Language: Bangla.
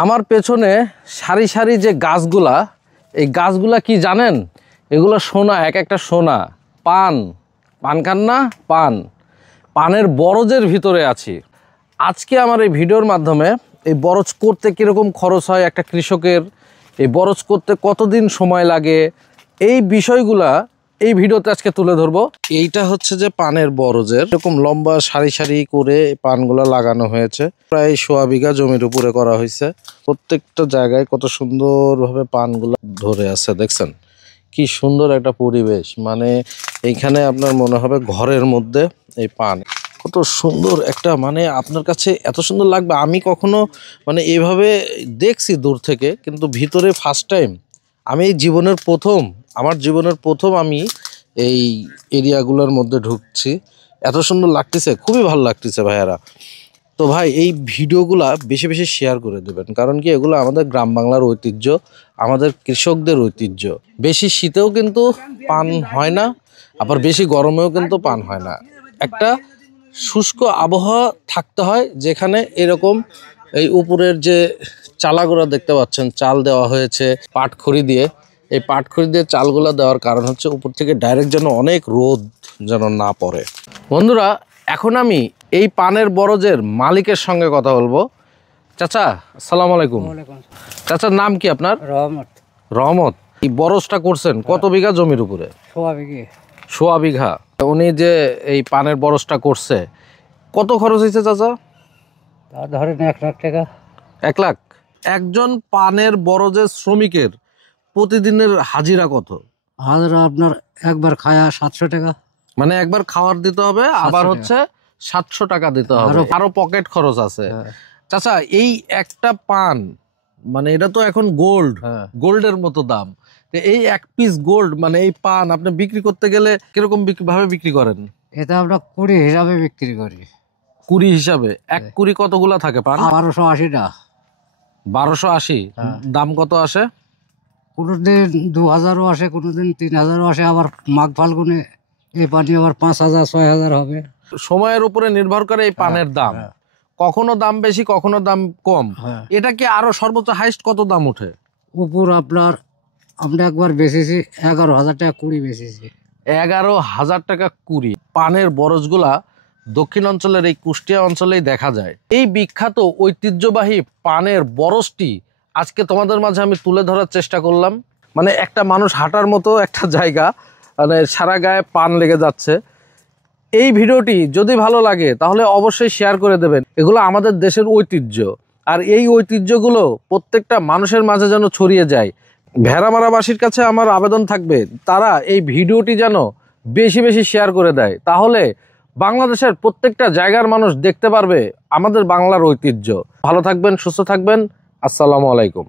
আমার পেছনে সারি সারি যে গাছগুলা, এই গাছগুলা কি জানেন? এগুলো সোনা, এক একটা সোনা। পান খান না? পানের বরজের ভিতরে আছি। আজকে আমার এই ভিডিওর মাধ্যমে এই বরজ করতে কীরকম খরচ হয় একটা কৃষকের, এই বরজ করতে কতদিন সময় লাগে, এই বিষয়গুলা এই ভিডিওতে আজকে তুলে ধরবো। এইটা হচ্ছে যে পানের বরজের এরকম লম্বা সারি সারি করে পানগুলা লাগানো হয়েছে। প্রায় 1.5 বিঘা জমির উপরে করা হয়েছে। প্রত্যেকটা জায়গায় কত সুন্দরভাবে পানগুলা ধরে আছে, দেখছেন কি সুন্দর একটা পরিবেশ। মানে এইখানে আপনার মনে হবে ঘরের মধ্যে এই পান, কত সুন্দর একটা, মানে আপনার কাছে এত সুন্দর লাগবে। আমি কখনো মানে এইভাবে দেখছি দূর থেকে, কিন্তু ভিতরে ফার্স্ট টাইম আমি এই আমার জীবনের প্রথম আমি এই এরিয়াগুলোর মধ্যে ঢুকছি। এত সুন্দর লাগতেছে, খুবই ভালো লাগতেছে ভাইয়ারা। তো ভাই এই ভিডিওগুলা বেশি বেশি শেয়ার করে দেবেন, কারণ কি এগুলো আমাদের গ্রাম বাংলার ঐতিহ্য, আমাদের কৃষকদের ঐতিহ্য। বেশি শীতেও কিন্তু পান হয় না, আবার বেশি গরমেও কিন্তু পান হয় না। একটা শুষ্ক আবহাওয়া থাকতে হয়, যেখানে এরকম এই উপরের যে চালাগুলো দেখতে পাচ্ছেন, চাল দেওয়া হয়েছে পাটখড়ি দিয়ে। এই পাটখড়ি দিয়ে চালগুলো দেওয়ার কারণ হচ্ছে উপর থেকে ডাইরেক্ট যেন অনেক রোদ যেন না পড়ে। বন্ধুরা, এখন আমি এই পানের বরজের মালিকের সঙ্গে কথা বলবো। চাচা, আসসালামু আলাইকুম। চাচার নাম কি আপনার? রহমত। এই বরজটা করছেন কত বিঘা জমির উপরে? 1.5 বিঘা। উনি যে এই পানের বরজটা করছে, কত খরচ হয়েছে চাচা? ধরেন 1 লাখ টাকা। 1 লাখ? একজন পানের বরজের শ্রমিকের প্রতিদিনের হাজিরা কত? হাজিরা আপনার একবার খায়া 700 টাকা। মানে একবার খাওয়ার দিতে হবে, আবার হচ্ছে 700 টাকা দিতে হবে, আরো পকেট খরচ আছে। চাচা, এই একটা পান, মানে এটা তো এখন গোল্ডের মতো দাম। এই 1 পিস গোল্ড, মানে এই পান আপনি বিক্রি করতে গেলে কিরকম ভাবে বিক্রি করেন? এটা আমরা কুড়ি হিসাবে বিক্রি করি। কুড়ি হিসাবে? 1 কুড়ি কতগুলা থাকে পান? 1280 টাকা। 1280? দাম কত আসে? কোনোদিন 2000ও আসে, কোনোদিন 3000ও আসে, আবার মাঘ ফাল্গুনে এই পানি আবার 5000 6000 হবে। সময়ের উপরে নির্ভর করে এই পানের দাম। কখনো দাম বেশি, কখনো দাম কম। এটা কি আরো সর্বোচ্চ হাইস্ট কত দাম উঠে? উপর আপনার আমরা একবার বেচেছি 11,000 টাকা কুড়ি বেচেছি। 11,000 টাকা কুড়ি। পানের বরজগুলা দক্ষিণ অঞ্চলের এই কুষ্টিয়া অঞ্চলেই দেখা যায়। এই বিখ্যাত ঐতিহ্যবাহী পানের বরজটি আজকে তোমাদের মাঝে আমি তুলে ধরার চেষ্টা করলাম। মানে একটা মানুষ হাঁটার মতো একটা জায়গা, মানে সারা গায়ে পান লেগে যাচ্ছে। এই ভিডিওটি যদি ভালো লাগে তাহলে অবশ্যই শেয়ার করে দেবেন। এগুলো আমাদের দেশের ঐতিহ্য, আর এই ঐতিহ্যগুলো প্রত্যেকটা মানুষের মাঝে যেন ছড়িয়ে যায়। ভেড়ামারাবাসীর কাছে আমার আবেদন থাকবে, তারা এই ভিডিওটি যেন বেশি বেশি শেয়ার করে দেয়। তাহলে বাংলাদেশের প্রত্যেকটা জায়গার মানুষ দেখতে পারবে আমাদের বাংলার ঐতিহ্য। ভালো থাকবেন, সুস্থ থাকবেন। আসসালামু আলাইকুম।